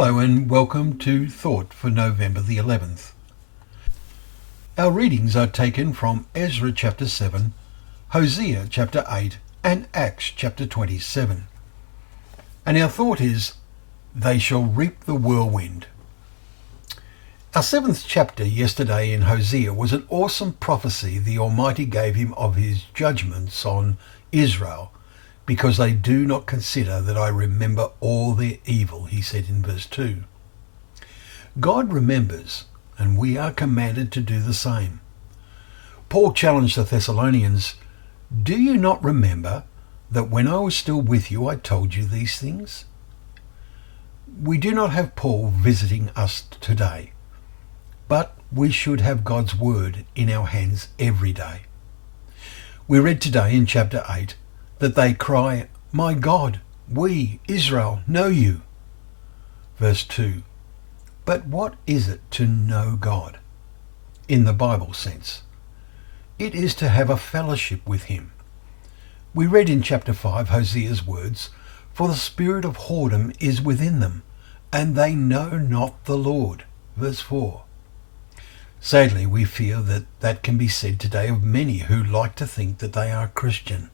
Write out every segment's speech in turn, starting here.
Hello and welcome to Thought for November the 11th. Our readings are taken from Ezra chapter 7, Hosea chapter 8 and Acts chapter 27. And our thought is, they shall reap the whirlwind. Our 7th chapter yesterday in Hosea was an awesome prophecy the Almighty gave him of his judgments on Israel, because they do not consider that I remember all their evil, he said in verse 2. God remembers, and we are commanded to do the same. Paul challenged the Thessalonians, "Do you not remember that when I was still with you I told you these things?" We do not have Paul visiting us today, but we should have God's word in our hands every day. We read today in chapter 8 that they cry, "My God, we, Israel, know you." Verse 2. But what is it to know God? In the Bible sense, it is to have a fellowship with him. We read in chapter 5 Hosea's words, "For the spirit of whoredom is within them, and they know not the Lord." Verse 4. Sadly, we fear that can be said today of many who like to think that they are Christian.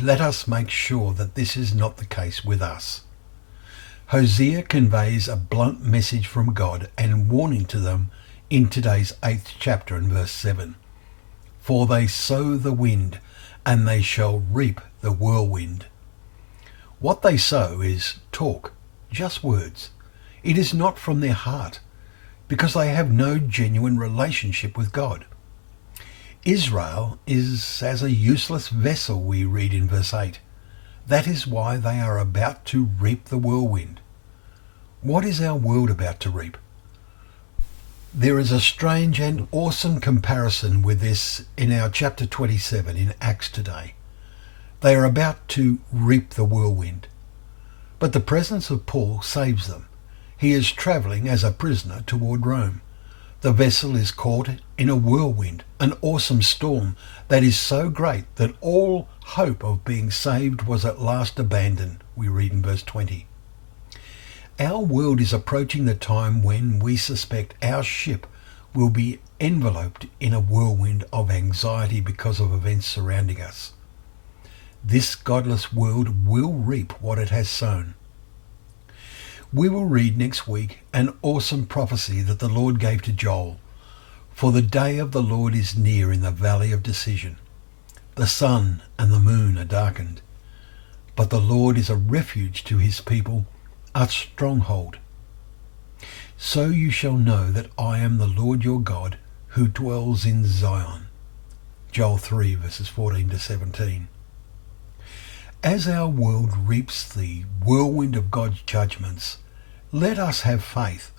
Let us make sure that this is not the case with us. Hosea conveys a blunt message from God and warning to them in today's 8th chapter and verse 7. For they sow the wind, and they shall reap the whirlwind. What they sow is talk, just words. It is not from their heart, because they have no genuine relationship with God. Israel is as a useless vessel, we read in verse 8. That is why they are about to reap the whirlwind. What is our world about to reap? There is a strange and awesome comparison with this in our chapter 27 in Acts today. They are about to reap the whirlwind. But the presence of Paul saves them. He is travelling as a prisoner toward Rome. The vessel is caught in a whirlwind, an awesome storm that is so great that all hope of being saved was at last abandoned, we read in verse 20. Our world is approaching the time when we suspect our ship will be enveloped in a whirlwind of anxiety because of events surrounding us. This godless world will reap what it has sown. We will read next week an awesome prophecy that the Lord gave to Joel. For the day of the Lord is near in the valley of decision. The sun and the moon are darkened. But the Lord is a refuge to his people, a stronghold. So you shall know that I am the Lord your God, who dwells in Zion. Joel 3 verses 14 to 17. As our world reaps the whirlwind of God's judgments, let us have faith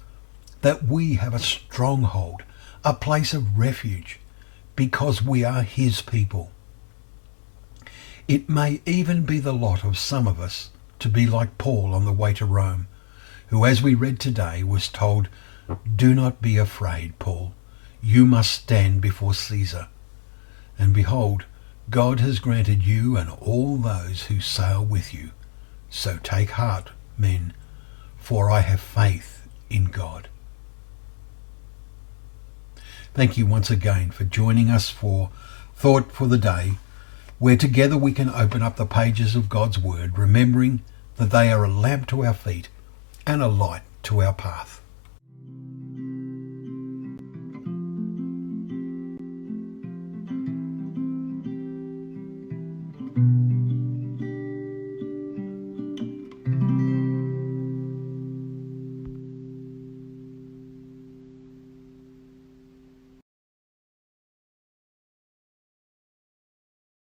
that we have a stronghold, a place of refuge, because we are his people. It may even be the lot of some of us to be like Paul on the way to Rome, who, as we read today, was told, "Do not be afraid, Paul. You must stand before Caesar. And behold, God has granted you and all those who sail with you. So take heart, men, for I have faith in God." Thank you once again for joining us for Thought for the Day, where together we can open up the pages of God's Word, remembering that they are a lamp to our feet and a light to our path.